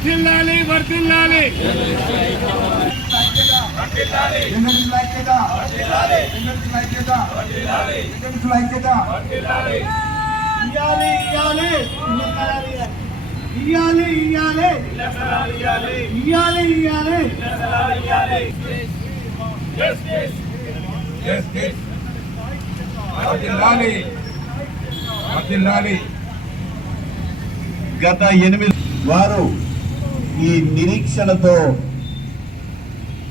వర్తిల్లాలి వర్తిల్లాలి జర్నలిస్టుల ఐక్యత జర్నలిస్టుల ఐక్యత జర్నలిస్టుల ఐక్యత ఇయ్యాలి ఇయ్యాలి ఇయ్యాలి ఇయ్యాలి ఇయ్యాలి ఇయ్యాలి వర్ధిల్లాలి వర్ధిల్లాలి గత ఎనిమిది వారు ఈ నిరీక్షణతో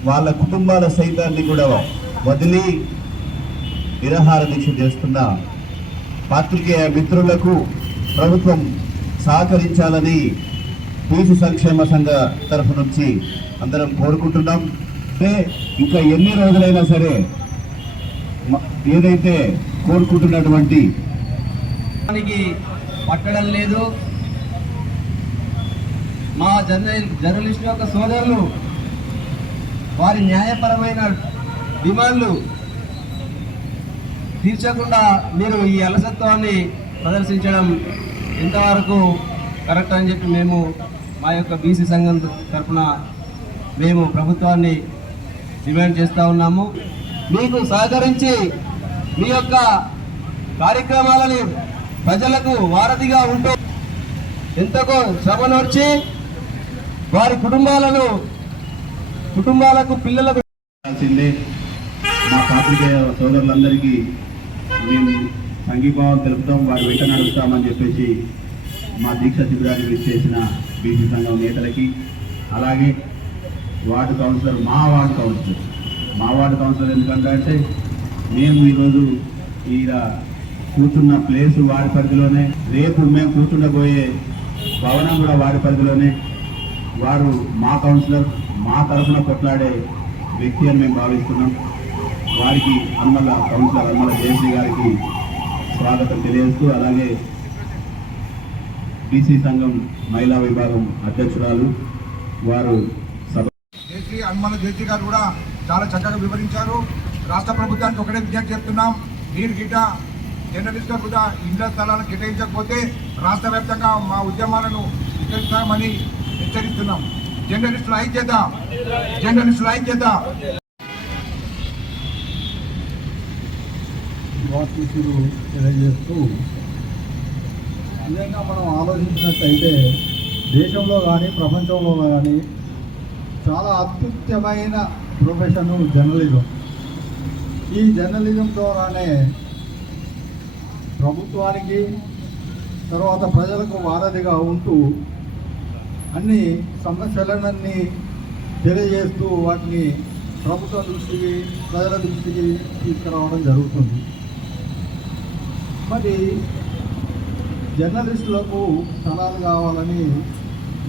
వాళ్ళ కుటుంబాల సైతాన్ని కూడా వదిలి నిరాహార దీక్ష చేస్తున్న పాత్రికేయ మిత్రులకు ప్రభుత్వం సహకరించాలని పీసు సంక్షేమ సంఘ తరఫు నుంచి అందరం కోరుకుంటున్నాం. అంటే ఇంకా ఎన్ని రోజులైనా సరే ఏదైతే కోరుకుంటున్నటువంటి పట్టడం లేదు. మా జర్నల్ జర్నలిస్ట్ యొక్క సోదరులు వారి న్యాయపరమైన డిమాండ్లు తీర్చకుండా మీరు ఈ అలసత్వాన్ని ప్రదర్శించడం ఎంతవరకు కరెక్ట్ అని చెప్పి మేము మా యొక్క బీసీ సంఘం తరఫున మేము ప్రభుత్వాన్ని డిమాండ్ చేస్తూ ఉన్నాము. మీకు సహకరించి మీ యొక్క కార్యక్రమాలని ప్రజలకు వారధిగా ఉంటూ ఎంతకో శ్రమనొచ్చి వారి కుటుంబాలను కుటుంబాలకు పిల్లలకు మా పాత్రికేయ సోదరులందరికీ మేము సంఘీభావం తెలుపుతాం వారి వెంట నడుస్తామని చెప్పేసి మా దీక్ష శిబిరానికి చేసిన బీసీ సంఘం నేతలకి అలాగే వార్డు కౌన్సిలర్ మా వార్డు కౌన్సిలర్. మా వార్డు కౌన్సిలర్ ఎందుకంటే మేము ఈరోజు ఈడ కూర్చున్న ప్లేస్ వారి పరిధిలోనే రేపు మేము కూర్చుండబోయే భవనం కూడా వారి పరిధిలోనే. వారు మా కౌన్సిలర్ మా తరఫున కొట్లాడే వ్యక్తి అని మేము భావిస్తున్నాం. వారికి అన్నల కౌన్సిలర్ అన్నల జయశ్రీ గారికి స్వాగతం తెలియజేస్తూ అలాగే బీసీ సంఘం మహిళా విభాగం అధ్యక్షురాలు వారు సభ జేసీ హనుమాన జేసీ గారు కూడా చాలా చక్కగా వివరించారు. రాష్ట్ర ప్రభుత్వానికి ఒకటే విజ్ఞప్తి చెప్తున్నాం మీరు గిట్ట జర్నలిస్టులకు కూడా ఇండ్ల స్థలాలను కేటాయించకపోతే రాష్ట్ర వ్యాప్తంగా మా ఉద్యమాలను విస్తరిస్తామని హెచ్చరిస్తున్నాం. జర్నలిస్టుల ఐక్యత జర్నలిస్టుల ఐక్యత వార్తీసులు తెలియజేస్తూ నిజంగా మనం ఆలోచించినట్టయితే దేశంలో కానీ ప్రపంచంలో కానీ చాలా అత్యుత్తమైన ప్రొఫెషన్ జర్నలిజం. ఈ జర్నలిజం ద్వారానే ప్రభుత్వానికి తర్వాత ప్రజలకు వారధిగా ఉంటూ అన్ని సమస్యలన్నీ తెలియజేస్తూ వాటిని ప్రభుత్వం దృష్టికి ప్రజల దృష్టికి తీసుకురావడం జరుగుతుంది. మరి జర్నలిస్టులకు స్థలాలు కావాలని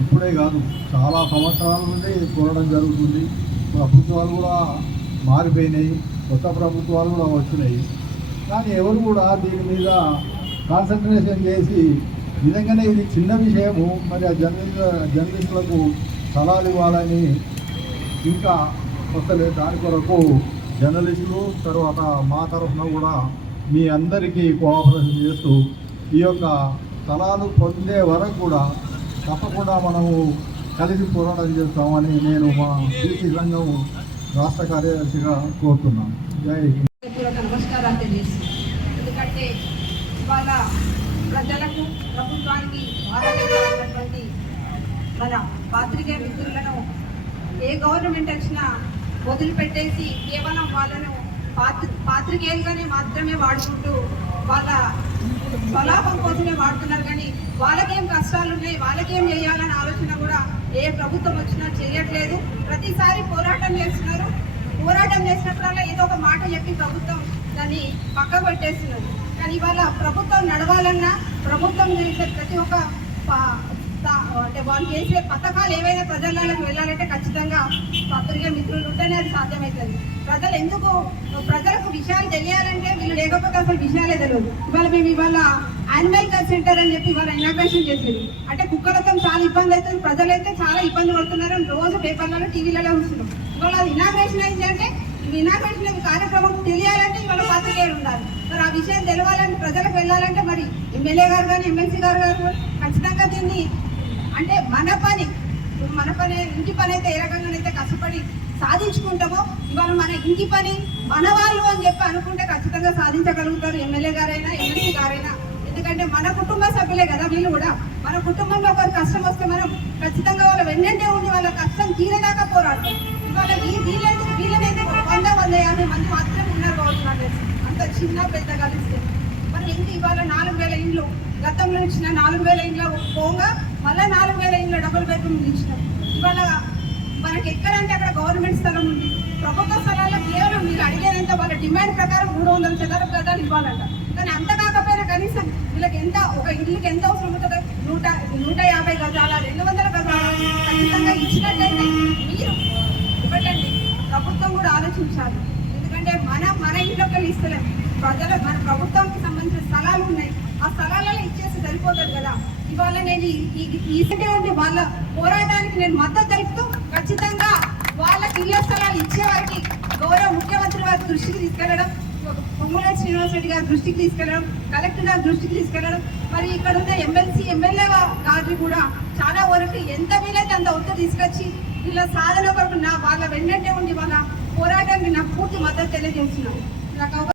ఇప్పుడే కాదు చాలా సంవత్సరాల నుండి కోరడం జరుగుతుంది. ప్రభుత్వాలు కూడా మారిపోయినాయి కొత్త ప్రభుత్వాలు కూడా వచ్చినాయి. కానీ ఎవరు కూడా దీని మీద కాన్సన్ట్రేషన్ చేసి నిజంగానే ఇది చిన్న విషయము మరి ఆ జర్నలిస్ట్ జర్నలిస్టులకు స్థలాలు ఇవ్వాలని ఇంకా వస్తలేదు దాని కొరకు జర్నలిస్టులు తర్వాత మా తరఫున కూడా మీ అందరికీ కోఆపరేషన్ చేస్తూ ఈ యొక్క స్థలాలు పొందే వరకు కూడా తప్పకుండా మనము కలిసి పోరాటం చేస్తామని నేను మా బీసీ సంఘం రాష్ట్ర కార్యదర్శిగా కోరుతున్నాను. జై నమస్కారాలు ఎందుకంటే ఇవాళ ప్రజలకు ప్రభుత్వానికి వారధిగా మన పాత్రికే మిత్రులను ఏ గవర్నమెంట్ వచ్చినా వదిలిపెట్టేసి కేవలం వాళ్ళను పాత్రి పాత్రికేయులుగానే మాత్రమే వాడుకుంటూ వాళ్ళ స్వలాభం కోసమే వాడుతున్నారు. కానీ వాళ్ళకేం కష్టాలు ఉన్నాయి వాళ్ళకేం చేయాలనే ఆలోచన కూడా ఏ ప్రభుత్వం వచ్చినా చేయట్లేదు. ప్రతిసారి పోరాటం చేస్తున్నారు. పోరాటం చేసినప్పుడల్లా ఏదో ఒక మాట చెప్పి ప్రభుత్వం దాన్ని పక్క కానీ ఇవాళ ప్రభుత్వం నడవాలన్నా ప్రభుత్వం చేసే ప్రతి ఒక్క అంటే వాళ్ళు చేసే పథకాలు ఏవైనా ప్రజలకు వెళ్ళాలంటే ఖచ్చితంగా పత్రిక మిత్రులు ఉంటేనే అది సాధ్యమవుతుంది. ప్రజలు ఎందుకు ప్రజలకు విషయాలు తెలియాలంటే వీళ్ళు లేకపోతే అసలు విషయాలే తెలియదు. ఇవాళ మేము ఇవాళ యానిమల్ కేర్ సెంటర్ అని చెప్పి ఇవాళ ఇనాగ్రేషన్ చేసింది. అంటే కుక్కలతో చాలా ఇబ్బంది అవుతుంది. ప్రజలైతే చాలా ఇబ్బంది పడుతున్నారు. అని రోజు పేపర్లలో టీవీలలో చూస్తున్నాం. ఇవాళ అది ఇనాగ్రేషన్ అయింది అంటే ఈ కార్యక్రమం తెలియాలంటే ఇవాళ పత్రికేయులు ఉండాలి. మరి ఆ విషయం తెలవాలంటే ప్రజలకు వెళ్ళాలంటే మరి ఎమ్మెల్యే గారు కానీ ఎమ్మెల్సీ గారు గారు ఖచ్చితంగా దీన్ని అంటే మన పని మన పని ఇంటి పని అయితే ఏ రకంగానైతే కష్టపడి సాధించుకుంటామో ఇవాళ మన ఇంటి పని మన వాళ్ళు అని చెప్పి అనుకుంటే ఖచ్చితంగా సాధించగలుగుతారు ఎమ్మెల్యే గారైనా ఎమ్మెల్సీ గారైనా. ఎందుకంటే మన కుటుంబ సభ్యులే కదా వీళ్ళు కూడా. మన కుటుంబంలో ఒకరు కష్టం వస్తే మనం ఖచ్చితంగా వాళ్ళ వెన్నంటే ఉండి వాళ్ళ కష్టం తీరేదాకా పోరాడుతాం. వీళ్ళైతే వీళ్ళనైతే వంద వంద యాభై మంది మాత్రమే ఉన్నారు కావచ్చు నాకు అంత చిన్న పెద్ద కలిస్తే మరి ఇంక ఇవాళ నాలుగు వేల ఇండ్లు? గతంలో ఇచ్చిన నాలుగు వేల ఇండ్ల పోగా మళ్ళీ నాలుగు వేల ఇండ్ల డబుల్ బెడ్రూమ్ ఇచ్చినాం. ఇవాళ మనకి ఎక్కడంటే అక్కడ గవర్నమెంట్ స్థలం ఉంది. ప్రభుత్వ స్థలాల్లో కేవలం మీరు అడిగేదంత వాళ్ళ డిమాండ్ ప్రకారం మూడు వందల చదరపు గదాలు ఇవ్వాలంట. కానీ అంత కాకపోయినా కనీసం వీళ్ళకి ఎంత ఒక ఇల్లుకి ఎంత అవసరం ఉంటుందో? నూట నూట యాభై గజాల రెండు వందల గజాల? ఖచ్చితంగా ఇచ్చినట్టయితే మీరు కూడా ఆలోచించాలి. ఎందుకంటే మన మన ఇంట్లోకి ఇస్తలేం ప్రజలు మన ప్రభుత్వానికి సంబంధించిన స్థలాలు ఉన్నాయి. ఆ స్థలాలలో ఇచ్చేసి సరిపోతుంది కదా. ఇవాళ నేను ఈ- ఈ ఉండి వాళ్ళ పోరాటానికి నేను మద్దతు తెలుపుతూ ఖచ్చితంగా వాళ్ళకి ఇళ్ళ స్థలాలు ఇచ్చే వారికి గౌరవ ముఖ్యమంత్రి వారి దృష్టికి తీసుకెళ్ళడం పొంగుల శ్రీనివాస్ రెడ్డి గారి దృష్టికి తీసుకెళ్ళడం కలెక్టర్ గారి దృష్టికి తీసుకెళ్ళడం మరి ఇక్కడ ఉన్న ఎమ్మెల్సీ ఎమ్మెల్యే గారిని కూడా చాలా వరకు ఎంత వీలైతే అంత ఒత్తిడి తీసుకొచ్చి వీళ్ళ సాధన కొరకు నా వాళ్ళ వెంటనే ఉండి వాళ్ళ పోరాటానికి నాకు పూర్తి మద్దతు తెలియజేస్తున్నాను. నాకు అవకాశం